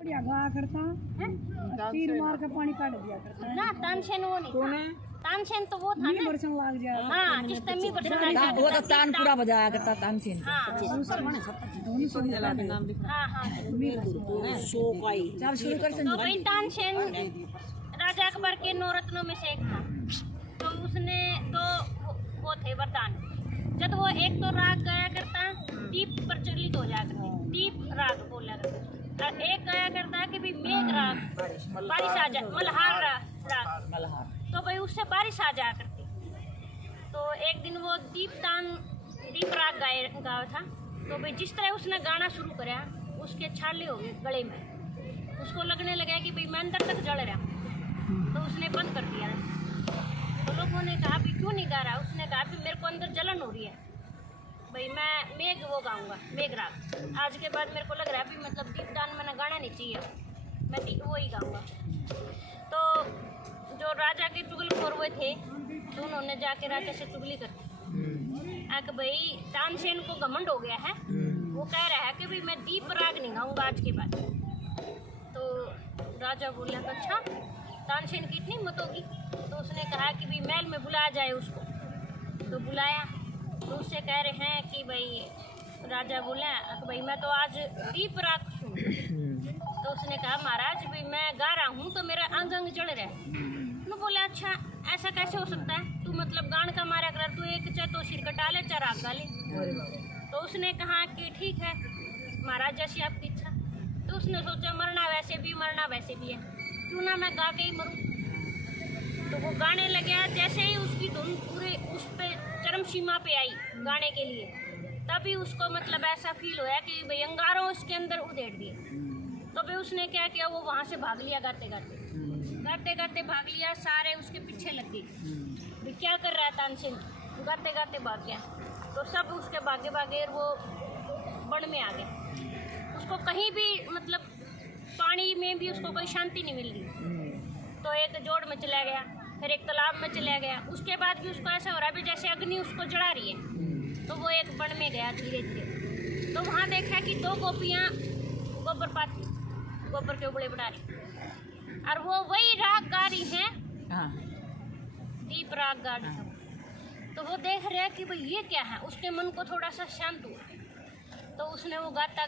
बढ़िया गा करता तीर मार के पानी काट दिया करता ना तानसेन वो नहीं कौन था। है? तानसेन तो वो था ना। बरसन लाग जाए हाँ जिस टाइम में बरसन लग जाता वो तो तान पूरा बजाया करता तानसेन। हाँ हाँ हाँ चल शुरू कर तो भाई तानसेन राजा अकबर के 9 रत्नों में से एक था। तो उसने तो वो थे वरदान। जब वो एक तो राग गाया करता दीप प्रचलित हो जाया करती दीप राग बोला करता और एक गाया करता कि भाई मेघ राग बारिश आ जाए मल्हार राग तो भाई उससे बारिश आ जाया करती। तो एक दिन वो दीप राग गाया था। तो भाई जिस तरह उसने गाना शुरू कराया उसके छाले हो गए गले में। उसको लगने लगा कि भाई मैं अंदर तक जल रहा। तो उसने बंद कर दिया। तो लोगों ने कहा कि क्यों नहीं गा रहा। उसने कहा कि मेरे को अंदर जलन हो रही है भाई मैं मेघ वो गाऊंगा मेघ राग। आज के बाद मेरे को लग रहा है भी मतलब दीपदान मैंने गाना नहीं चाहिए मैं वो ही गाऊंगा। तो जो राजा के चुगलखोर हुए थे तो उन्होंने जाके राजा से चुगली कर कि भाई तानसेन को घमंड हो गया है। वो कह रहा है कि भाई मैं दीप राग नहीं गाऊंगा आज के बाद। तो राजा बोला तो अच्छा तानसेन की इतनी हिम्मत होगी। तो उसने कहा कि भाई महल में बुलाया जाए उसको। तो बुलाया तो उससे कह रहे हैं कि भाई राजा बोला कि भाई मैं तो आज दीप राग सुन। तो उसने कहा महाराज भाई मैं गा रहा हूँ तो मेरा अंग अंग चढ़ रहा है। मैं बोला अच्छा ऐसा कैसे हो सकता है तू मतलब गान का मारा कर तू एक चाहे तो सिर कटा ले चाहे राग गा ले। तो उसने कहा कि ठीक है महाराज जैसी आपकी इच्छा। तो उसने सोचा मरना वैसे भी है क्यों ना मैं गा के ही मरूँ। तो वो गाने लगे। जैसे ही उसकी धुन पूरे उस पे चरम सीमा पे आई गाने के लिए तभी उसको मतलब ऐसा फील होया कि भाई अंगारों उसके अंदर उधेड़ दिए। तो भाई उसने क्या किया वो वहाँ से भाग लिया गाते गाते भाग लिया। सारे उसके पीछे लग गए भाई क्या कर रहा है तानसेन गाते गाते भाग गया। तो सब उसके भागे भागे वो वन में आ गए। उसको कहीं भी मतलब पानी में भी उसको कोई शांति नहीं मिल रही। तो एक जोड़ में चला गया फिर एक तालाब में चला गया। उसके बाद भी उसको ऐसा हो रहा है भी जैसे अग्नि उसको जला रही है। तो वो एक वन में गया धीरे धीरे। तो वहाँ देखा कि 2 गोपियाँ गोबर के उबड़े बना रही और वो वही राग गा रही हैं दीप राग गा रही हैं। तो वो देख रहे हैं कि भाई ये क्या है। उसके मन को थोड़ा सा शांत हुआ। तो उसने वो गाता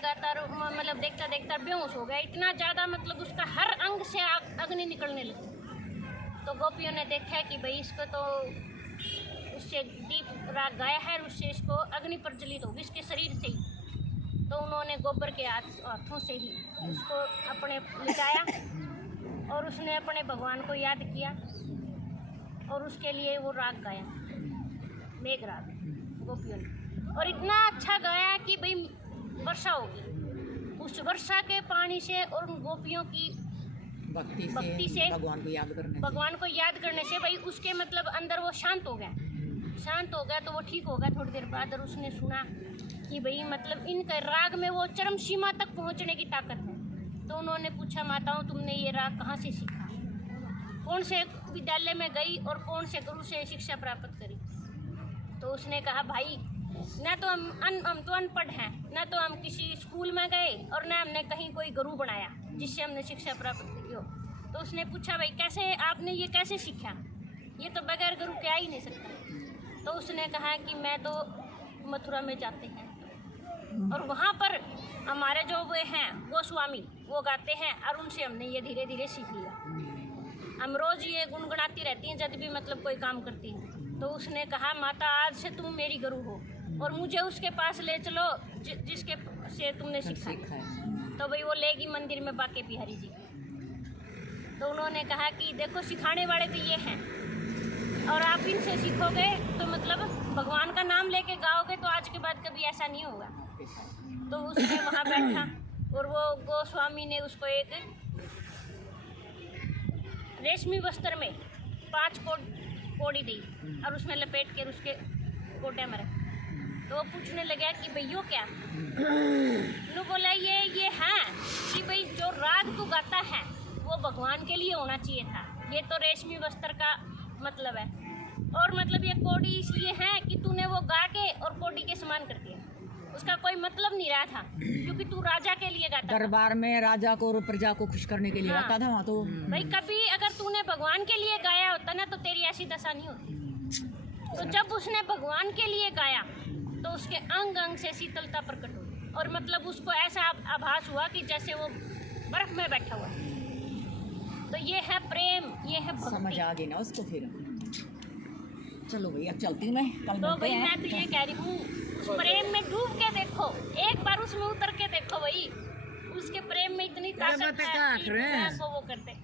मतलब देखता देखता बेहोश हो गया। इतना ज़्यादा मतलब उसका हर अंग से अग्नि निकलने लगी। तो गोपियों ने देखा कि भाई इसको तो उससे दीप राग गाया है और उससे इसको अग्नि प्रज्वलित होगी इसके शरीर से ही। तो उन्होंने गोबर के हाथों से ही उसको अपने लिटाया और उसने अपने भगवान को याद किया और उसके लिए वो राग गाया मेघ राग गोपियों ने। और इतना अच्छा गाया कि भाई वर्षा होगी उस वर्षा के पानी से और उन गोपियों की भक्ति से भगवान को याद करने से भाई उसके मतलब अंदर वो शांत हो गया तो वो ठीक हो गया थोड़ी देर बाद। और उसने सुना कि भाई मतलब इनके राग में वो चरम सीमा तक पहुंचने की ताकत है। तो उन्होंने पूछा माताओं तुमने ये राग कहाँ से सीखा कौन से विद्यालय में गई और कौन से गुरु से शिक्षा प्राप्त करी। तो उसने कहा भाई न तो हम तो अनपढ़ हैं न तो हम किसी स्कूल में गए और न हमने कहीं कोई गुरु बनाया जिससे हमने शिक्षा प्राप्त की हो। तो उसने पूछा भाई कैसे आपने ये कैसे सीखा ये तो बगैर गुरु के आ ही नहीं सकता। तो उसने कहा कि मैं तो मथुरा में जाते हैं और वहाँ पर हमारे जो वो हैं गोस्वामी वो गाते हैं और उनसे हमने ये धीरे धीरे सीख लिया। हम रोज़ ये गुनगुनाती रहती हैं जब भी मतलब कोई काम करती हैं। तो उसने कहा माता आज से तुम मेरी गुरु हो और मुझे उसके पास ले चलो जिसके से तुमने सीखा है। तो भाई वो लेगी मंदिर में बाके बिहारी जी। तो उन्होंने कहा कि देखो सिखाने वाले तो ये हैं और आप इनसे सीखोगे तो मतलब भगवान का नाम लेके गाओगे तो आज के बाद कभी ऐसा नहीं होगा। तो उसने वहाँ बैठा और वो गोस्वामी ने उसको एक रेशमी वस्त्र में 5 कोड़ी दी और उसमें लपेट कर उसके कोटे में रखा। तो वो पूछने लगा कि भाई यो क्या। नु बोला ये है कि भाई जो राग तू गाता है वो भगवान के लिए होना चाहिए था। ये तो रेशमी वस्त्र का मतलब है और मतलब ये कोड़ी इसलिए है कि तूने वो गा के और कोड़ी के समान कर दिया। उसका कोई मतलब नहीं रहा था, क्योंकि तू राजा के लिए गाता था। दरबार में राजा को और प्रजा को खुश करने के लिए हाँ। गाता था वहाँ तो। भाई कभी अगर तूने भगवान के लिए गाया होता ना तो तेरी ऐसी दशा नहीं होती। तो जब उसने भगवान के लिए गाया तो उसके अंग अंग से शीतलता प्रकट हुई, और मतलब उसको ऐसा आभास हुआ कि जैसे वो बर्फ में बैठा हुआ है। तो ये है प्रेम, ये है समझ भक्ति। आ गई ना उसको फिर। चलो भैया चलती हूँ मैं, कल तो मिलते भाई हैं। मैं तो ये कह रही हूँ, उस प्रेम में डूब के देखो, एक बार उसमें उतर के देखो भाई, उसके प्रेम में इतनी ताकत है कि वो करते।